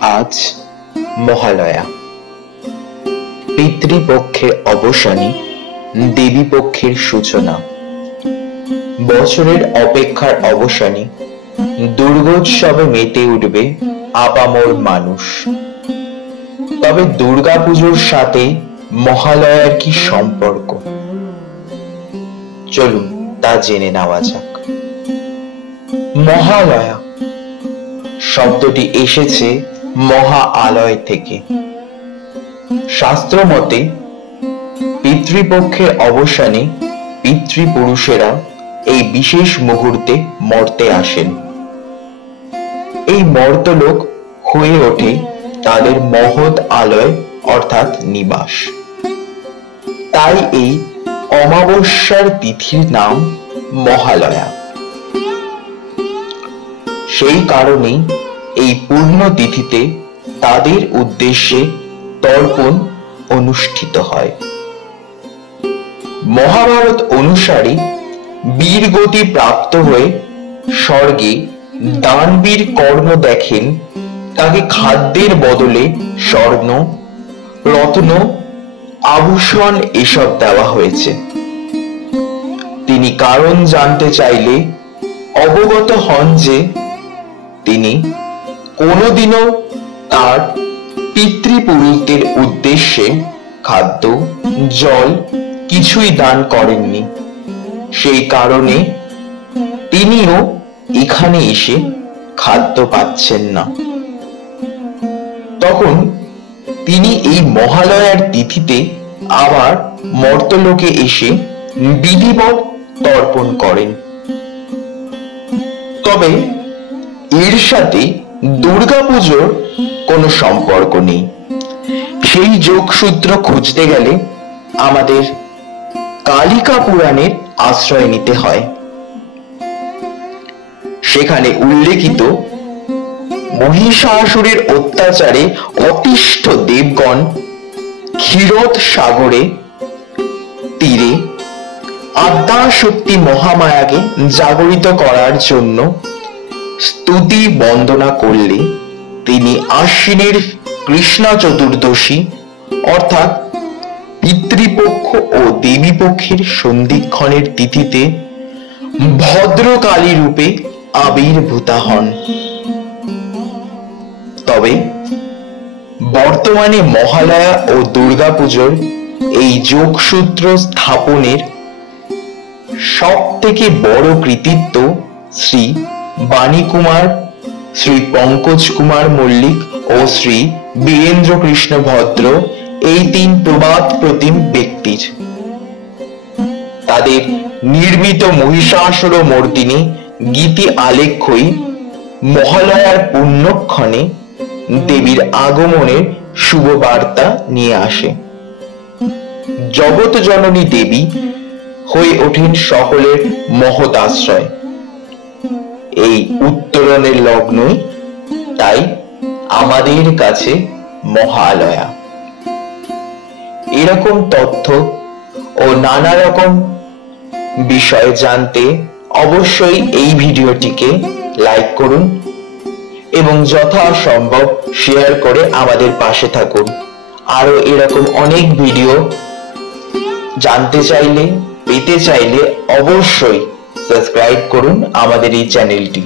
আজ মহালয়া। পিতৃপক্ষের অবসানে দেবী পক্ষের সূচনা। বছরের অপেক্ষার অবসানে দুর্গোৎসবে মেতে উঠবে আপামর মানুষ। তবে দুর্গাপুজোর সাথে মহালয়ার কি সম্পর্ক, চলুন তা জেনে নেওয়া যাক। মহালয়া শব্দটি এসেছে মহা আলয় থেকে। শাস্ত্র মতে পিতৃপক্ষের অবসানে পিতৃপুরুষেরা এই বিশেষ মুহূর্তে মর্তে আসেন। এই মর্তলোক হয়ে ওঠে তাদের মহৎ আলয় অর্থাৎ নিবাস। তাই এই অমাবস্যার তিথির নাম মহালয়া। সেই কারণেই এই পূর্ণ তিথিতে তাদের উদ্দেশ্যে তর্পণ অনুষ্ঠিত হয়। মহাভারত অনুসারে বীরগতি প্রাপ্ত হয়ে স্বর্গে দানবীর কর্ণ দেখেন তাকে খাদ্যের বদলে স্বর্ণ, রত্ন, আভূষণ এসব দেওয়া হয়েছে। তিনি কারণ জানতে চাইলে অবগত হন যে তিনি কোনোদিনও তার পিতৃপুরুষদের উদ্দেশ্যে খাদ্য, জল কিছুই দান করেননি। সেই কারণে তিনিও এখানে এসে খাদ্য পাচ্ছেন না। তখন তিনি এই মহালয়ার তিথিতে আবার মর্তলোকে এসে বিধিবৎ তর্পণ করেন। তবে এর সাথে দুর্গাপুজোর কোনো সম্পর্ক নেই। সেই যোগসূত্র খুঁজতে গেলে আমাদের কালিকা পুরাণের আশ্রয় নিতে হয়। সেখানে উল্লেখিত মহিষাসুরের অত্যাচারে অতিষ্ঠ দেবগণ ক্ষীরোদ সাগরে তীরে আদ্যাশক্তি মহামায়াকে জাগরিত করার জন্য স্তুতি বন্দনা করলে তিনি আশ্বিনের কৃষ্ণা চতুর্দশী অর্থাৎ পিতৃপক্ষ ও দেবীপক্ষের সন্ধিক্ষণের তিথিতে ভদ্রকালী রূপে আবির্ভূতা হন। তবে বর্তমানে মহালয়া ও দুর্গাপুজোর এই যোগসূত্র স্থাপনের সব থেকে বড় কৃতিত্ব শ্রী বাণী কুমার, শ্রী পঙ্কজ কুমার মল্লিক ও শ্রী বীরেন্দ্র কৃষ্ণ ভদ্র, এই তিন প্রবাদ প্রতিম ব্যক্তির। তাদের নির্মিত মহিষাসুর মর্দিনী গীতি আলেখ্যই মহালয়ার পুণ্যক্ষণে দেবীর আগমনের শুভ বার্তা নিয়ে আসে। জগৎ জননী দেবী হয়ে ওঠেন সকলের মহৎ আশ্রয়। এই উত্তরণের লগ্নই তাই আমাদের কাছে মহালয়া। এরকম তথ্য ও নানা রকম বিষয় জানতে অবশ্যই এই ভিডিওটিকে লাইক করুন এবং যথাসম্ভব শেয়ার করে আমাদের পাশে থাকুন। আরো এরকম অনেক ভিডিও জানতে চাইলে, পেতে চাইলে অবশ্যই সাবস্ক্রাইব করুন আমাদের এই চ্যানেলটি।